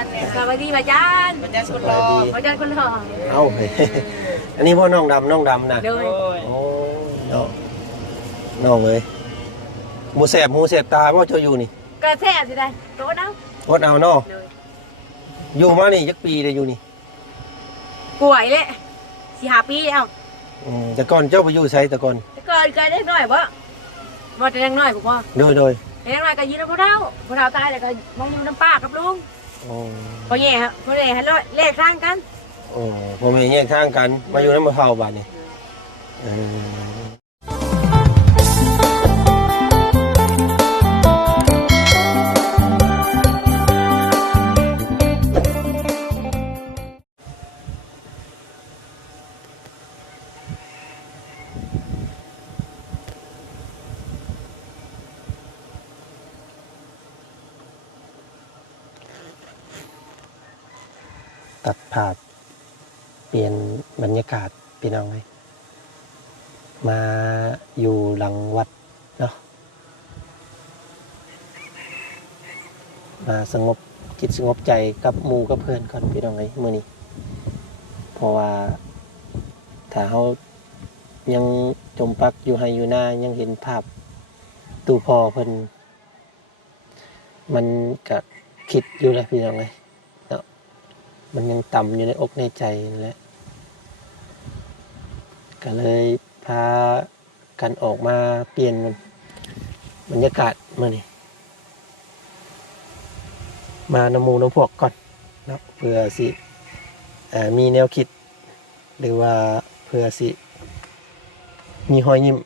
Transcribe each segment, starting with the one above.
จันเนี่ยสวัสดีป้าจัน ประจันคนรอ ป้าจันคนรอ เอ้า อันนี้พ่อน้องดำนะ โดย โอ้เนาะน้องเลยหมูแสบตาพ่อเจ้าอยู่นี่ กระแทกสิได้โตน้ อดเอาเนาะ ำเลย อยู่มานี่ยักปีเลยอยู่นี่ ป่วยเลย4-5 ปีแล้ว แต่ก่อนเจ้าไปอยู่ไสแต่ก่อน แต่ก่อนเคยได้น้อยบ่แต่ยังน้อยบ่พอ โดย แต่ยังน้อยก็ยืนกับพ่อเฒ่าตายแล้วก็มาอยู่น้ำป้ากับลุง อ๋อ พ่อแย่ครับพ่อแย่ให้เลขข้างกัน โอ้พ่อแม่แยกทางกันมาอยู่ในมะพร้าวบ้านนี่ตัดภาพเปลี่ยนบรรยากาศพี่น้องเลยมาอยู่หลังวัดเนาะมาสงบจิตสงบใจกับหมู่กับเพื่อนก่อนพี่น้องเลยมื้อนี้เพราะว่าถ้าเขายังจมปักอยู่ให้อยู่หน้ายังเห็นภาพตู้พ่อเพิ่นมันก็คิดอยู่เลยพี่น้องเลยเนาะมันยังต่ำอยู่ในอกในใจนั่นแหละก็เลยพากันออกมาเปลี่ยนบรรยากาศมื้อนี้มานำหมู่นำพวกก่อนเนาะเพื่อสิมีแนวคิดหรือว่าเพื่อสิมีรอยยิ้ม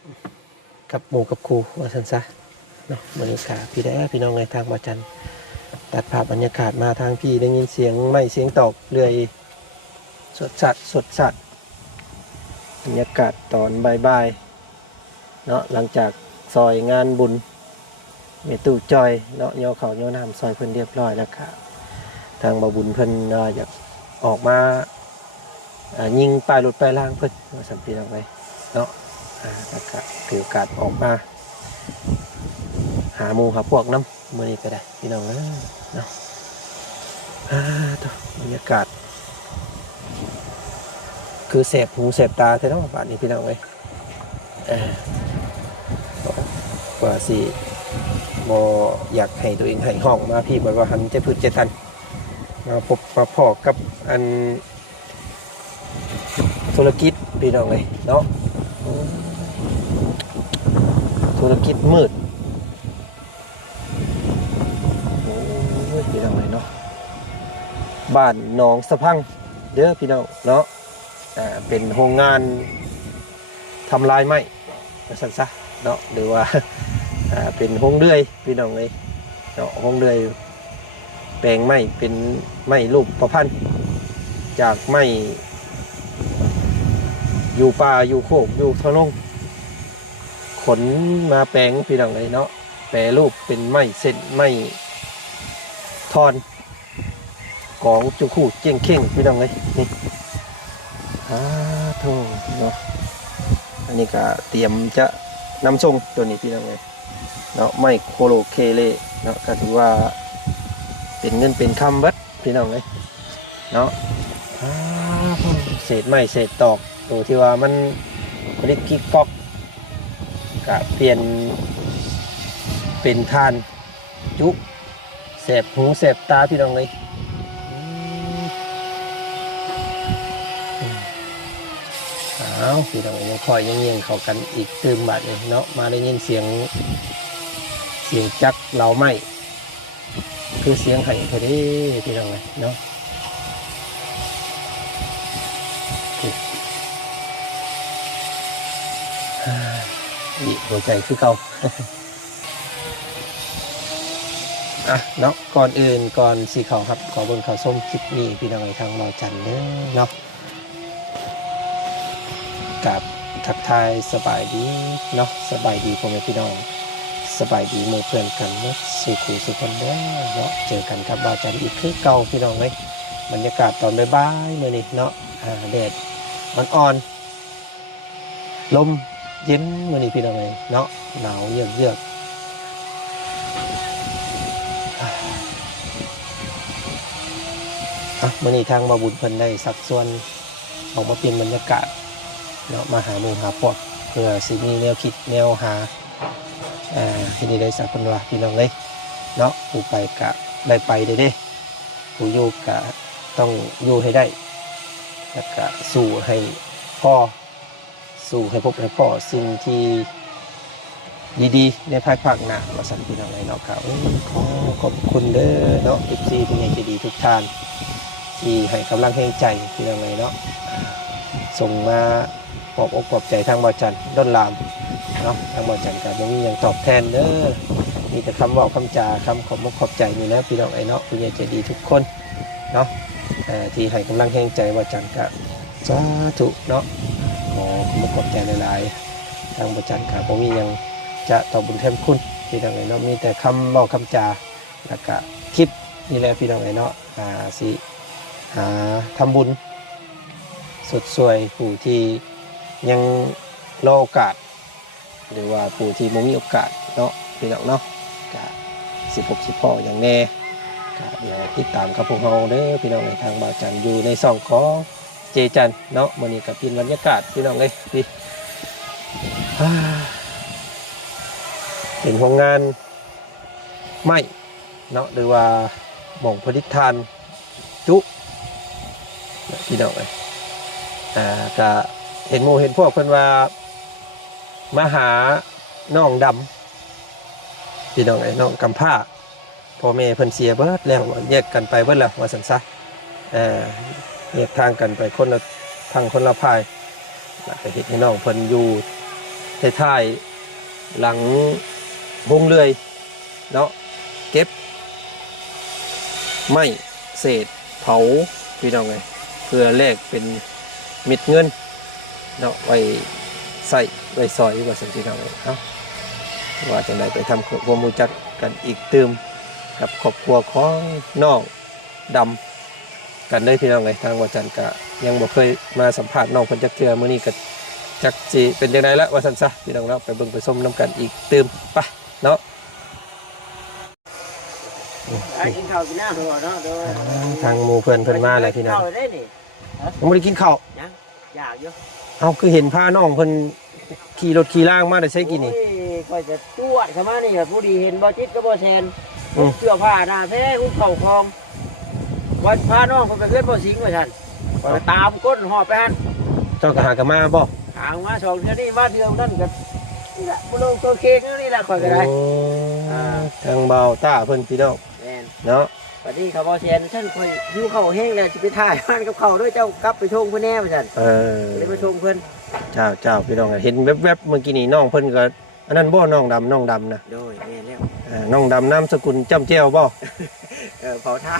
กับหมู่กับครูว่าซั่นซะเนาะบรรยากาศพี่พี่น้องในทางบ่จันตัดภาพบรรยากาศมาทางพี่ได้ยินเสียงไม้เสียงตอกเรื่อยสดสัดบรรยากาศตอนบ่ายๆเนาะหลังจากซอยงานบุญเมตุจอยเนาะย่อเขาย่อน้ำซอยเพิ่นเรียบร้อยแล้วค่ะทางบ่บุญเพิ่นอยากออกมายิงปลายรถปลายล่างเพิ่นว่าสัมพีเอาไว้เนาะแล้วก็ถือโอกาสออกมาหาหมู่หาพวกน้ำมื้อนี้ก็ได้พี่น้องเนาะบรรยากาศคือแสบหูแสบตาแท้เนาะบ้านนี้พี่น้องเอ้ยว่าสิบ่อยากให้ตัวเองให้ห้องมาพี่บ่ว่าหันใจพืชใจทันมาพบมาพอกับอันธุรกิจพี่น้องเอ้ยเนาะธุรกิจมืดพี่น้องเอ้ยเนาะบ้านหนองสะพังเด้อพี่น้องเนาะเป็นโรงงานทำลายไม้สั้นซะเนาะหรือว่าเป็นโรงเรือยพี่น้องเลยเนาะโรงเรือยแปลงไม้เป็นไม้รูปประพันธ์จากไม้อยู่ป่าอยู่โคกอยู่ทะลงขนมาแปลงพี่น้องเลยเนาะแปรรูปเป็นไม้เส้นไม้ทอนของจุคู่เจียงเข่งพี่น้องเลยนี่โธ่เนาะอันนี้ก็เตรียมจะนำส่งตัวนี้พี่น้องเลยเนาะไม้โคโลเคเลเนาะก็ถือว่าเป็นเงินเป็นคำวัดพี่น้องเลยเนาะเศษไม้เศษตอกตัวที่ว่ามันเล็กกิ๊กก๊อกก็เปลี่ยนเป็นทานจุกแสบหูแสบตาพี่น้องเลยพี่น้องยังคอยยังเงียงเข้ากันอีกตื่มบาดเลยเนาะมาได้ยินเสียงจักเหลาไม้คือเสียงไห่พอดีพี่น้องเลยเนาะอีกหัวใจคือเก่าเนาะก่อนอื่นก่อนสีเขาครับขอบนเขาส้มคลิปนี้พี่น้องทางเราจันเนาะกับทักทายสบายดีเนาะสบายดีพ่อแม่พี่น้องสบายดีเมื่อเพื่อนกันเมื่อสู่ขู่สุขคนเด้อเนาะเจอกันครับบ่าวจันอีกคือเก่าพี่น้องเลยบรรยากาศตอนบ่ายๆเมื่อนี้เนาะแดดอ่อนลมเย็นเมื่อนี้พี่น้องเลยเนาะหนาวเยือก มื้อนี้ทางบ่บุญเพิ่นได้สักส่วนออกมาเป็นบรรยากาศเนาะมาหาหมู่หาพวกเพื่อสิมีแนวคิดแนวหาที่นี่ได้สักคนว่าพี่น้องเอ้ยเนาะผู้ไปก็ได้ไปเด้ผู้อยู่ก็ต้องอยู่ให้ได้แล้วก็สู้ให้พ่อสู้ให้พบให้พ่อสิ่งที่ดีๆในภายภาคหน้าว่าสันพี่น้องเอ้ยเนาะครับขอบคุณเด้อเนาะ FC ผู้ใหญ่ใจดีทุกท่านที่ให้กำลังให้ใจพี่น้องเอ้ยเนาะส่งมาปลอบอกปลอบใจทางบ่จันด้นลามเนาะทางบ่จันก็บ่มีหยังตอบแทนเด้อมีแต่คำเว้าคำจาคำขอบคุณขอบใจนี่แหละพี่น้องเอ้ยเนาะผู้ใหญ่ใจดีทุกคนเนาะที่ให้กำลังแห่งใจบ่จันก็สาธุเนาะขอขอบใจหลายๆทางบ่จันก็บ่มีหยังจะตอบบุญแทนคุณพี่น้องเอ้ยเนาะมีแต่คำเว้าคำจาแล้วก็คิดนี่แหละพี่น้องเอ้ยเนาะสิหาทำบุญสุดสวยผู้ที่ยังรอโอกาสหรือว่าผู้ที่ไม่มีโอกาสเนาะพี่น้องเนาะก็16พ่ออย่างแน่ก็เดี๋ยวติดตามกับพวกเราเด้อพี่น้องในทางบ่าวจันอยู่ในช่องของเจจันเนาะมื้อนี้ก็เป็นบรรยากาศพี่น้องเอ้ยพี่เป็นโรงงานไม้เนาะหรือว่าหม่องผลิตทานจุพี่น้องเอ้ยก็เห็นหมู่เห็นพวกเพิ่นว่ามาหาน้องดำพี่น้องไอ้น้องกำพร้าพ่อแม่เพิ่นเสียเบิดแล้วแยกกันไปเบิดแล้วว่าซั่นซะแยกทางกันไปคนละทางคนละพายแล้วก็เฮ็ดให้น้องเพิ่นอยู่ท้ายๆหลังวงเลื่อยเนาะเก็บไม้เศษเผาพี่น้องไอ้เพื่อแลกเป็นเม็ดเงินเนาะไว้ใส่ไว้ซอยว่าสันติธรรมเนาะว่าจังไดไปทำความรู้จักกันอีกตื่มกับครอบครัวของน้องดำกันได้พี่น้องเลยทางวัดจันทร์ก็ยังบ่เคยมาสัมภาษณ์น้องเพิ่นจักเทื่อมื้อนี้ก็จักสิเป็นจังไดละว่าซั่นซะพี่น้องเนาะไปเบิ่งไปชมนํกันอีกตื่มไปเนาะกินข้าวกินน้ำตัวเนาะทางหมู่เพิ่นมาแล้วพี่น้องยังบ่ได้กินข้าวยังอยากอยู่เอาคือเห็นพาน้องเพิ่นขี่รถขี่ล่างมาได้ใช้กินนี่ก็จะตรวจเข้ามานี่ผู้ดีเห็นบ่จิตก็บ่แซนเสื้อผ้าหน้าแท้อุ้มเข่าคลองวันพาน้องเพิ่นไปเกิดบ่สิงว่าซั่นก็ตามก้นหอบไปหั่นเจ้าก็หากันมาบ่หามา2เดือนนี่มาเดือนนั้นก็นี่ล่ะบ่ลงตัวเค้กนี่ล่ะข่อยก็ได้ทางเบาต้าเพิ่นพี่น้องเนาะวันนี้เขาบ่แซนฉันข่อยหิวข้าวแห้งแล้วสิไปถ่ายบ้านกับข้าวด้วยเจ้ากลับไปชงเพิ่นแน่ว่าซั่นเลยไปชงเพิ่นเจ้าพี่น้องเห็นแวบๆเมื่อกี้นี่น้องเพิ่นก็อันนั้นบ่น้องดำนะโดยแม่แล้วน้องดำนามสกุลจ้ำแจ้วบ่เผาท่า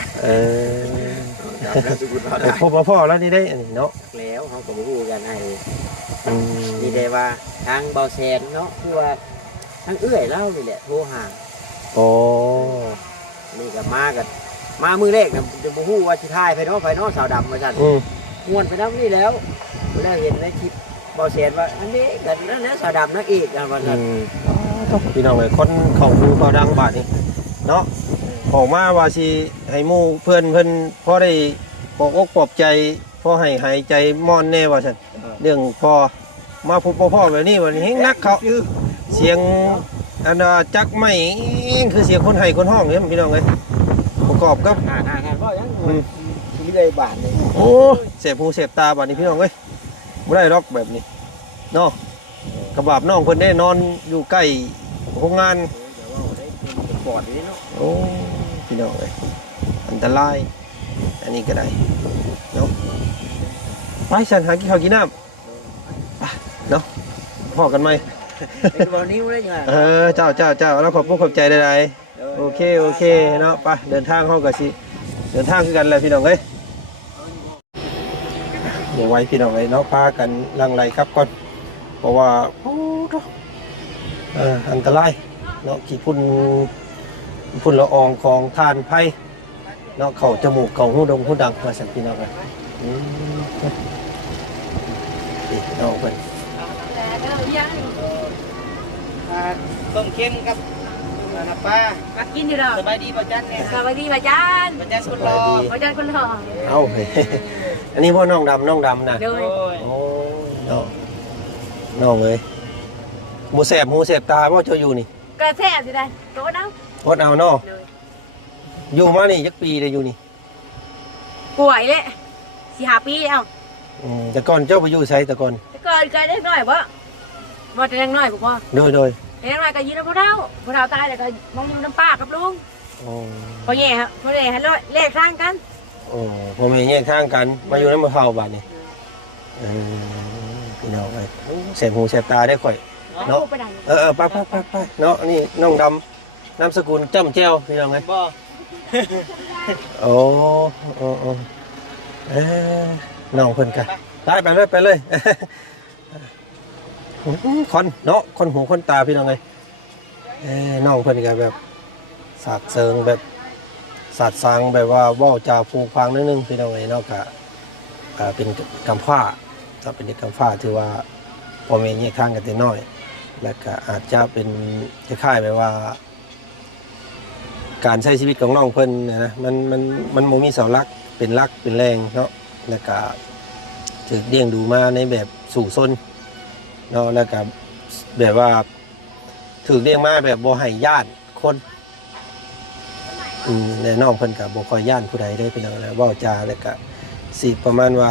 นามสกุลเผาท่าพบมาพ่อแล้วนี่ได้อันนี้เนาะแล้วเขาก็บ่ฮู้กันให้นี่ได้ว่าทางเบาแซนเนาะคือว่าทางเอื้อยเล่านี่แหละโทรหานี่ก็มามือแรกน่ะจะบ่ฮู้ว่าสิถ่ายไปเนาะสาวดำว่าซั่นม่วนไปนำนี่แล้วแล้วเห็นในคลิปเบาแสนว่าอันนี้กันนั่นแหละสาวดำนักเอกกันวันนั้นพี่น้องเลยคนเข้าดูเขาดังบาดนี่เนาะออกมาว่าสิให้หมู่เพิ่นพอได้ปลอบอกปลอบใจพอให้หายใจม่อนแน่ว่าซั่นเรื่องพอมาพบพ่อแบบนี้วันนี้เฮงนักเขาเสียงอันจักไม่คือเสียงคนให้คนห้องเนี่ยพี่น้องเลยประกอบกับพ่อยังเรื่อยบาทเลยโอ้เสพหูเสพตาบาดนี้พี่น้องเลยไม่ได้ล็อกแบบนี้เนาะกระบาบน้องเพิ่นได้นอนอยู่ใกล้โรงงานปอดนี่เนาะโอ้พี่น้องเลยอันตรายอันนี้ก็ได้เนาะไปฉันหากินข้าวกินน้ำเนาะพอกันไหมวันนี้ได้ไงเจ้าแล้วขอบคุณขอบใจได้โอเคเนาะไปเดินทางเข้ากับสิเดินทางคือกันเลยพี่น้องเอ้ยเดี๋ยวไว้พี่น้องเลยเนาะพากันลังไหลครับก่อนเพราะว่าอันตรายเนาะขี้พุ่นละอองของทานไผ่เนาะเข่าจมูกเข่าหูดงหูดังมาสั่งพี่น้องเลยเอาไปต้มเค็มกับ นะป้า มากินดีดอก สบายดีป่ะจันเนี่ย สวัสดีป้าจัน ป่ะจันคนรอ ป้าจันคนหล่อ เอ้า อันนี้พ่อน้องดำนะ โดย โอ้ย โอ้น้องเลยหมูแสบตาพ่อเจ้าอยู่นี่ กระแซ่บสิได้โตน้ อดเอาเนาะ ำโดย อยู่มานี่ยักปีเลยอยู่นี่ ป่วยเลย4-5 ปีแล้ว แต่ก่อนเจ้าไปอยู่ไสแต่ก่อน แต่ก่อนเคยได้น้อยบ่แต่ยังน้อยบ่พอ โดย แต่ยังน้อยก็ยืนกับพวกเราตายแล้วก็มาอยู่น้ำป้ากับลุง โอ้ พอแย่ครับพอแย่ให้เลขข้างกัน โอ้พ่อแม่แยกทางกันมาอยู่ในมะเฒ่าบ้านนี่พี่น้องเอ้ยแสบหูแสบตาได้ข่อย เนาะ ไปไหน ไปเนาะนี่น้องดำนามสกุลจ้ำแจ้วพี่น้องไง บ่ โอ้น้องเพิ่นกันไปเลยคนเนาะคนหูคนตาพี่น้องไงน้องเพิ่นกันแบบสาดเซิงแบบสาดสางแบบว่าเว้าจาฟูฟังนิดนึงพี่น้องไงเนาะก็เป็นกำพร้าถ้าเป็นเด็กกำพร้าถือว่าพ่อแม่แยกทางกันแต่น้อย แล้วก็อาจจะเป็นคล้ายๆแบบว่า การใช้ชีวิตของน้องเพิ่นนะมันบ่มีเสาหลักเป็นหลักเป็นแรงเนาะแล้วก็ถูกเลี้ยงดูมาในแบบสู่ซนเนาะแล้วก็แบบว่าถูกเลี้ยงมาแบบบ่ให้ญาติคนและน้องเพิ่นก็บ่ค่อยย่านผู้ใดได้เป็นเอาแล้วเว้าจาแล้วก็สิประมาณว่า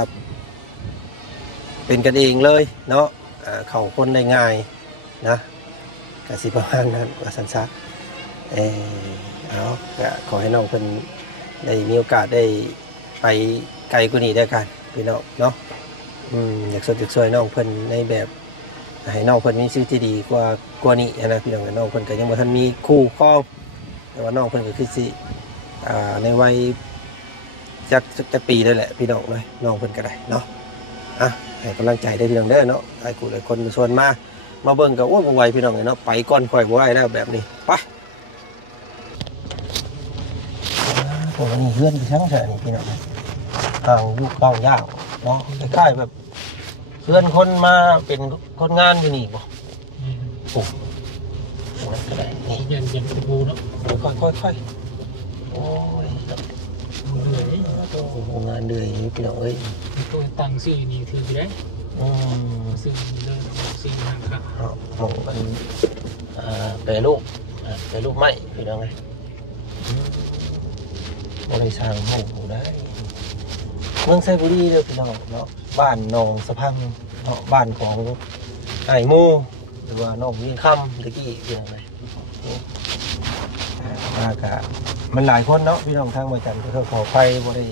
เป็นกันเองเลยเนาะเข้าคนได้ง่ายนะก็สิประมาณนั้นว่าซั่นซะเอาก็ขอให้น้องเพิ่นได้มีโอกาสได้ไปไกลกว่านี้ได้กันพี่น้องเนาะอยากช่วยน้องเพิ่นในแบบให้น้องเพิ่นมีชีวิตที่ดีกว่านี้นะพี่น้องน้องเพิ่นก็ยังบ่ทันมีคู่ครองแต่ว่าน้องเพิ่นก็คือสิในวัยจักปีนั่นแหละพี่น้องเลยน้องเพิ่นก็ได้เนาะให้กำลังใจได้พี่น้องเด้อเนาะหลายคนชวนมาเบิ่งก็โอ้บ่ไหวพี่น้องเนาะไปก่อนค่อยบ่ไหวแล้วแบบนี้ไปโอ้นี่เฮือนที่ช่างแท้นี่พี่น้องทางยุคบางย่างเนาะคล้ายๆแบบเฮือนคนมาเป็นคนงานอยู่นี่บ่โอ้นั่นก็ได้นี่ ยังตะบูเนาะ ค่อยโอ้ย เหนื่อย งานเดือยพี่น้องเอ้ย ตัวตังซื้อนี่ถือไปได้ซื้อเดินซื้อทางขา หมองมันแปรรูปไม้พี่น้องไงบริษัทหมูได้เมืองไซบุรีเลยพี่น้องเนาะบ้านหนองสะพังเนาะบ้านของไอ้มูหรือว่าน้องวิ่งค่ำตะกี้พี่น้องไงมากะมันหลายคนเนาะพี่น้องทางบริการก็ขอไฟบริ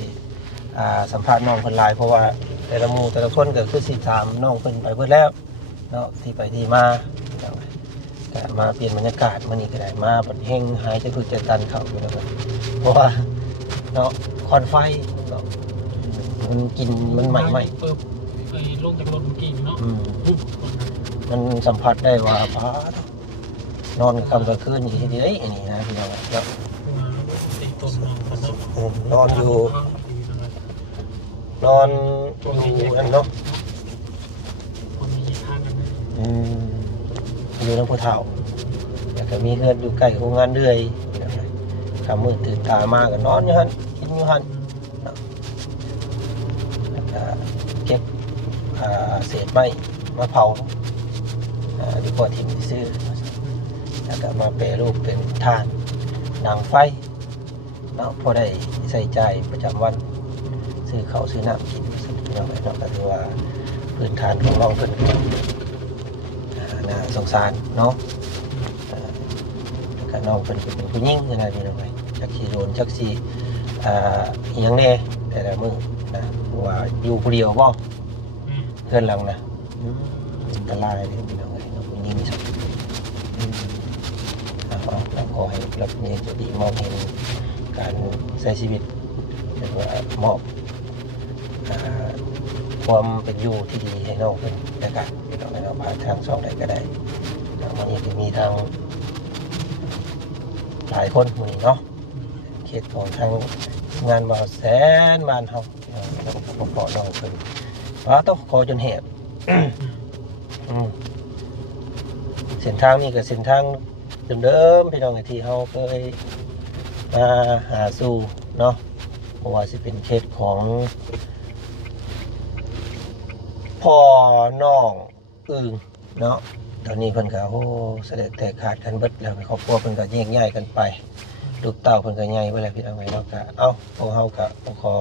สัมภาษณ์น้องคนหลายเพราะว่าแต่ละหมู่แต่ละคนก็คือ13น้องเพิ่นไปเบิดแล้วเนาะที่ไปที่มาก็มาเปลี่ยนบรรยากาศมานี่ก็ได้มาบัดเฮงหายใจพึกใจตันเขาอยู่แล้วเพราะว่าเนาะควันไฟเนาะมันกินมันใหม่ เปิดไอ้ลงจากรถเมื่อกี้เนาะ มันสัมผัสได้ว่าป้านอนกลางคืนนี่ทีเดียวอันนี้นะพี่น้องเนาะ ตีต้นเนาะ นอนอยู่อันเนาะ คนมีทางกัน อยู่น้ำพุเฒ่าแล้วก็มีเลือดอยู่ใกล้โรงงานเรื่อยคำมืดตื่นตามากก็นอนอยู่หันกินอยู่หันแล้วก็เก็บเศษไม้มาเผาดีกว่าทิ้งซื้อแล้วก็มาแปรรูปเป็นถ่านหนังไฟเนาะพอได้ใส่ใจประจำวันซื้อข้าวซื้อน้ำกินเนาะก็ถือว่าพื้นฐานของเราเพิ่นน่าสงสารเนาะก็น้องเป็นผู้หญิงนะพี่น้องจักสีโดนจักสียังแน่แต่ละมือนะว่าอยู่ผู้เดียวบ่เพื่อนหลังนะอันตรายเลยพี่น้องน้องผู้หญิงสักแล้วขอให้รับนี้จะดีมองเห็นการใช้ชีวิตหรือว่ามอบความเป็นอยู่ที่ดีให้น้องเป็นในการพี่น้องเราผ่านทางช่องใดก็ได้วันนี้จะมีทางหลายคนมือเนาะเขตของทางงานบ่าวแสนบ้านเฮาเราก็ขอน้องเพิ่นว่าต้องขอจนแหบเส้นทางนี้ก็เส้นทาง เดิมพี่น้องที่เฮาเคยมาหาสู่เนาะเพราะว่าสิเป็นเคสของพ่อน้องอึ่งเนาะตอนนี้เพิ่นก็โอ้เสด็จแต่ขาดกันเบิดแล้วครอบครัวเพิ่นก็แยกย้ายกันไปลูกเต้าเพิ่นก็ใหญ่ไปแล้วพี่น้องเนาะก็เอ้าพวกเฮาก็บ่ขอ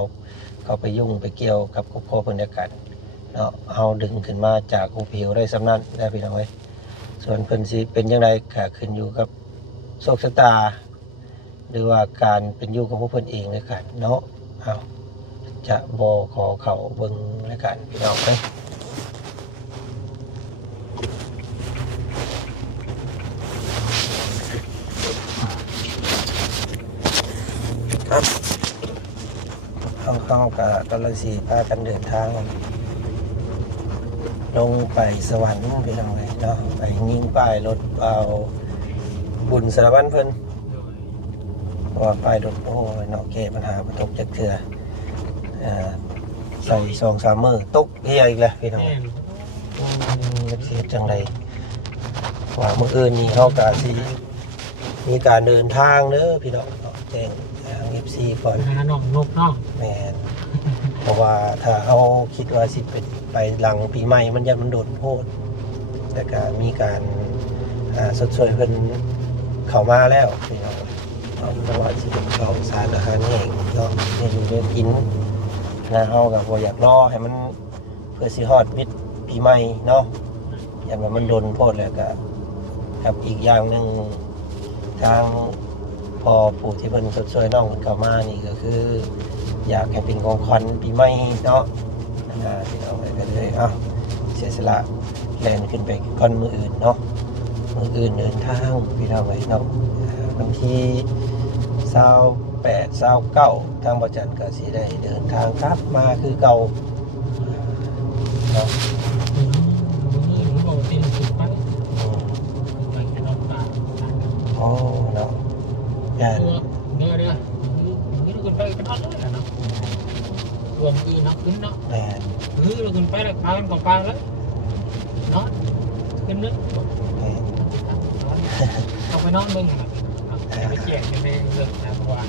เข้าไปยุ่งไปเกี่ยวกับครอบครัวเพิ่นด้วยกันเนาะเฮาดึงขึ้นมาจากอุผิวได้สำนั้นได้พี่น้องเอ้ยส่วนเพิ่นสิเป็นจังไดก็ขึ้นอยู่กับโชคชะตาหรือว่าการเป็นอยู่ของพวกเพิ่นเองด้วยกันเนาะเอาจะบ่ขอเข้าเบิ่งแล้วกันพี่น้องเอ้ยครับเข้ากับกำลังสีพากันเดินทางลงไปสวรรค์ไปทำไงเนาะไปยิงป้ายรถเอาบุญสารวัตรเพิ่นว่าป้ายรถโอ้ยเนาะแก้ปัญหาตกจากเถื่อใส่2-3 มื้อตกเฮียอีกแล้วพี่น้องเสียจังไรว่าเมื่อคืนนี้เขากะสิมีการเดินทางเด้อพี่น้องแจ้งFC ก่อน หาน้องนกเนาะ แมนเพราะว่าถ้าเขาคิดว่าสิเป็นไปหลังปีใหม่มันยันมันโดนโพดแต่ก็มีการสดสวยเพิ่นเข้ามาแล้วพี่น้องเพราะว่าสิเป็นเขาสารอาหารแห้งเนาะให้อยู่ได้กินนะเฮาก็บ่อยากรอให้มันเพื่อสิฮอดมิดปีใหม่เนาะยันว่ามันโดนโพดแล้วก็กับอีกอย่างนึงทางพอปู่ที่เพิ่นสดสวยน้องเพิ่นเข้ามานี่ก็คืออยากให้เป็นของขวัญปีใหม่เนาะพี่น้องก็เลยเสียสละแล่นขึ้นไปก่อนมื้ออื่นเนาะมื้ออื่นเดินทางพี่น้องเนาะวันที่28 29ทางบ่จันก็สิได้เดินทางกลับมาคือเก่าเนาะ นี่ผมบอกเป็นสุดไปไปแค่นอกตา อ๋อเนาะงาน เด้อนี่เราขึ้นไปกันทอดเลยเนาะรวมคือนักขึ้นเนาะ แม่น เราขึ้นไปแล้วพากันกองกลางแล้วเนาะขึ้นนึก แม่น เอาไปนอนมึงไปแจกกันในเรื่องนะเพราะว่า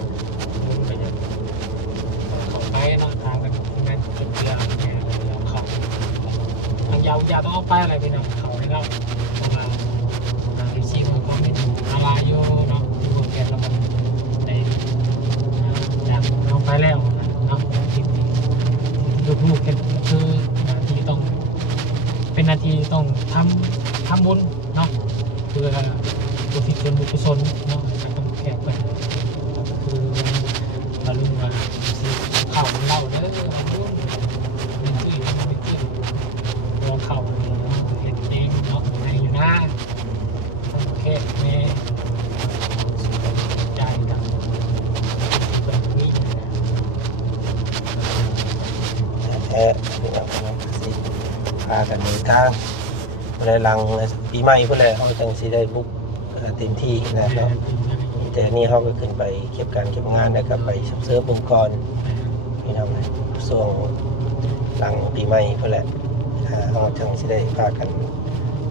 มึงไปยังเขาไปนอนทางกันงานจุดเรือเนี่ยเราเขาทางยาวต้องเอาไปอะไรไปนะเขาให้เราประมาณซีมันก็เป็นอะไรอยู่เนาะอยู่แก่ละมันในอยากเอาไปแล้วเนาะลูกๆกันคือนาทีต้องเป็นนาทีต้องทำบุญเนาะเพื่อบุญส่วนบุญกุศลเนาะต้องแก้ไปคือมาลุงมาซื้อข้าวเล่าเด้อรุ่นเป็นที่เป็นที่รอข้าวเห็นเองเนาะในอยู่หน้าโอเคแม่ใจดังแบบนี้ แท้พี่น้องสิพากันเดินทางในหลังปีใหม่เพื่ออะไรเขาจังสิได้บุกเต็มที่นะครับแต่นี่เขาก็ขึ้นไปเก็บการเก็บงานแล้วก็ไปเซิร์ฟองค์กรพี่น้องส่วงหลังปีใหม่เพื่อแหละเขาจังสิได้พากัน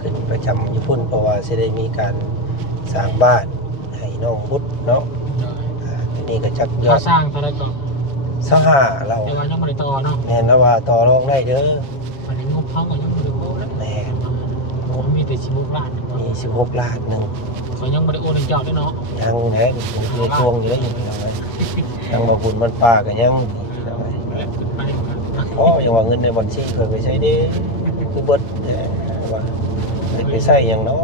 ขึ้นประจำญี่ปุ่นเพราะว่าสิได้มีการสร้างบ้านให้น้องบุตรเนาะทีนี้ก็จักยอ ถ้า ด สร้างเท่าไรก่อน 25เรา เดี๋ยวยังไม่ได้ต่อเนาะ แม่นแล้วว่าต่อรองได้เด้อ วันนี้งบเขาก็ยังไม่ได้โอนแล้ว แม่ ผมมีแต่16 ล้าน มี16 ล้านหนึ่ง เขายังไม่ได้โอนให้เจ้าด้วยเนาะ ยังแหน่เรือทวงอยู่แล้วยังไม่เอาไว้ยังมาบุญมันป่ากันยังเอาไว้ แล้วขึ้นไปนะ อ๋อยังว่าเงินในบัญชีเคยไปใช้ได้คือเบิดว่าไปใช้อย่างเนาะ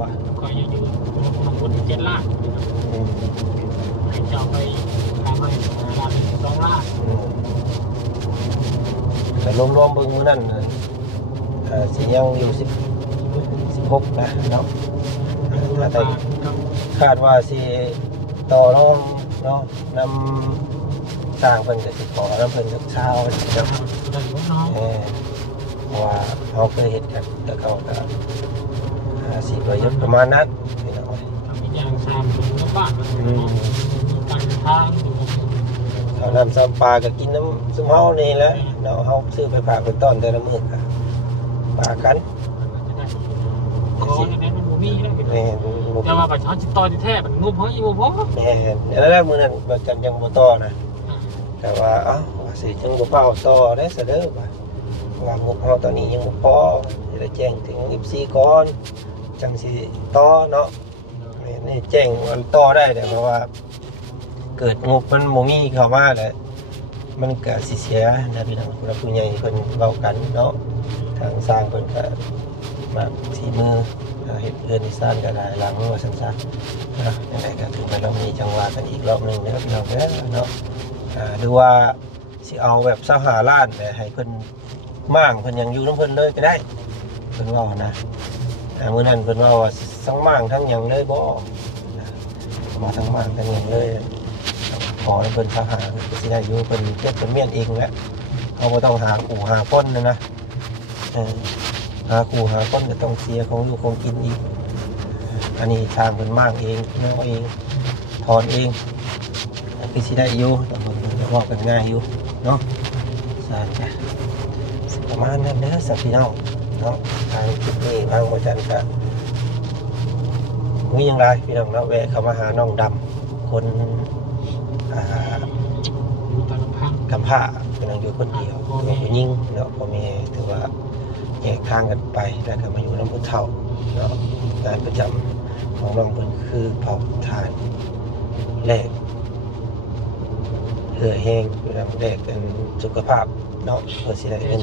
ว่า ก็ยังอยู่ลงทุน7 ล้าน อืม ให้เจ้าไปทำให้ล้าน2 ล้าน อืมแต่รวมๆเบิ่งมื้อนั้นสิยังอยู่16นะเนาะแต่คาดว่าสิต่อรองเนาะนำสร้างเพิ่นก็สิขอนำเพิ่นสักเช้าจัก ได้อยู่เนาะ เพราะว่าเขาเคยเห็นกันแต่เขาก็สีประยุทธ์ประมาณนั้นพี่น้อง ทำอีกอย่าง3ถึงบ้านการทาง เขานำซ้ำปลาก็กินน้ำซุ้มเฮานี่แหละเนาะเฮาซื้อไปฝากไปต้อนแต่ละมื้อก็ปลากัน ขออย่างนั้นมันบ่มีแล้ว แม่ บ่ แต่ว่าประชาชนต่อที่แท้มันงบเฮาอีบ่พอ แม่นแล้วมื้อนั้นบ่จันยังบ่ต่อนะแต่ว่าเอ้าว่าสิจังบ่เฝ้าต่อได้ซะเด้อว่างบเฮาตอนนี้ยังบ่พอสิได้แจ้งถึง FC ก่อนจังสิต่อเนาะนี่แจ้งมันต่อได้แต่เพราะว่าเกิดงบมันบ่มีเข้ามาแล้วมันก็สิเสียนะพี่น้องผู้ใหญ่เพิ่นเว้ากันเนาะทางสร้างเพิ่นก็มาสีมือเฮ็ดเรือนสร้างก็ได้หลังว่าซั่นๆนะจังไดก็ถึงไปรอบนี้จังว่ากันอีกรอบนึงเด้อพี่น้องเด้อเนาะหรือว่าสิเอาแบบ25ล้านแต่ให้เพิ่นมั่างเพิ่นยังอยู่นำเพิ่นเลยก็ได้เพิ่นเว้านะมื้อนั้นเพิ่นเว้าว่าทั้งมั่างทั้งหยังเลยบ่มาทั้งมั่างทั้งหยังเลยขอให้เพิ่นหาก็สิได้อยู่เพิ่นเก็บเพิ่นเมียนเองแหละเขาบ่ต้องหาขู่หาคนนะหาขู่หาคนก็ต้องเสียของอยู่ของกินอีกอันนี้ทางเพิ่นมั่างเองเนาะเองถอนเองคือสิได้อยู่แต่เพิ่นก็ว่ากันง่ายอยู่เนาะสั่นจ้ะประมาณนั้นเด้อสักพี่น้องเนาะทางคลิปนี้ทางบ่จันก็มีอย่างไรพี่น้องเนาะแวะเข้ามาหาน้องดำคนกำพร้าเป็นนางอยู่คนเดียวเป็นผู้หญิงเนาะพ่อแม่ถือว่าแยกทางกันไปแล้วก็มาอยู่น้ำพุเฒ่าเนาะงานประจำของน้องเพิ่นคือเผาถ่านแลกเหือแห้งเวลาแลกเป็นสุขภาพเนาะเพื่อสิได้เป็น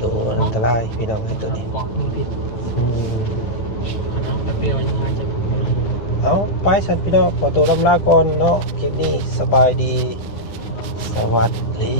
ตัวอันตรายพี่น้องให้ตัวนี้เอาไปสัตว์พี่น้องขอตัวลำลาก่อนเนาะคลิปนี้สบายดีสวัสดี